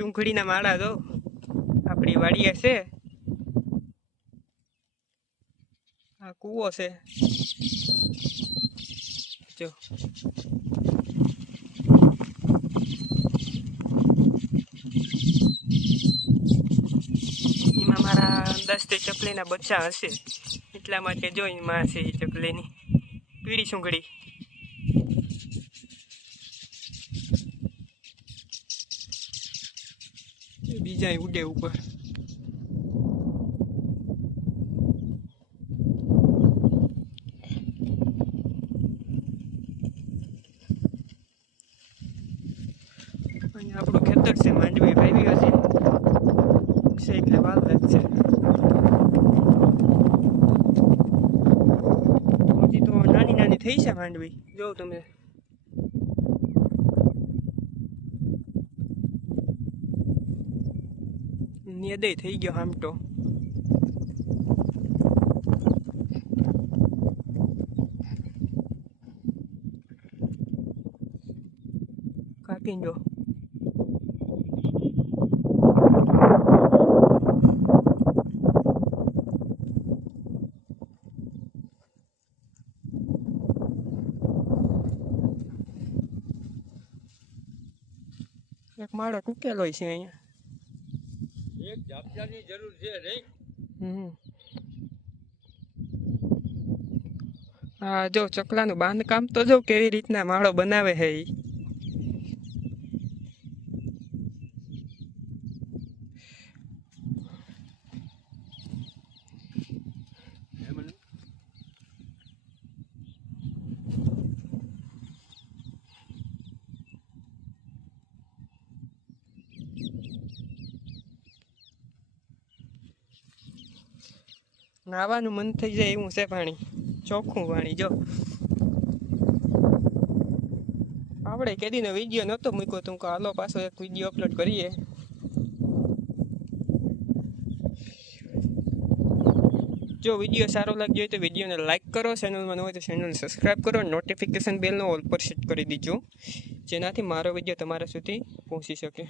સુંખડીના માળા જો આપણી વાડીએ છે. આ કૂવો છે જો. એમાં મારા 10 થી ચકલીના બચ્ચા હશે એટલા માટે જોઈ માં છે એ ચકલીની પીળી સુંખડી. બીજા ઉડે ઉપર. અહીંયા આપણું ખેતર છે, માંડવી વાવી હશે એટલે વાર લાગશે. હજી તો નાની નાની થઈ છે માંડવી, જો તમે. નેદે થઈ ગયો હામટો. કાપીને જો. એક માળો તૂટેલો છે અહીંયા. એક ઝાપટાની જરૂર છે નહીં. હા જો ચકલાનું બાંધકામ તો જો કેવી રીતના માળો બનાવે છે ઈ. નાવાનું મન થઈ જાય એવું છે પાણી, ચોખ્ખું પાણી જો. આપણે કેદીનો વિડીયો નહોતો મૂક્યો તો હાલો પાછો એક વિડીયો અપલોડ કરીએ. જો વિડીયો સારો લાગ્યો હોય તો વિડીયોને લાઇક કરો, ચેનલમાં ન હોય તો ચેનલને સબસ્ક્રાઈબ કરો, નોટિફિકેશન બેલનો ઓલ પર સેટ કરી દીજો જેનાથી મારો વિડીયો તમારા સુધી પહોંચી શકે.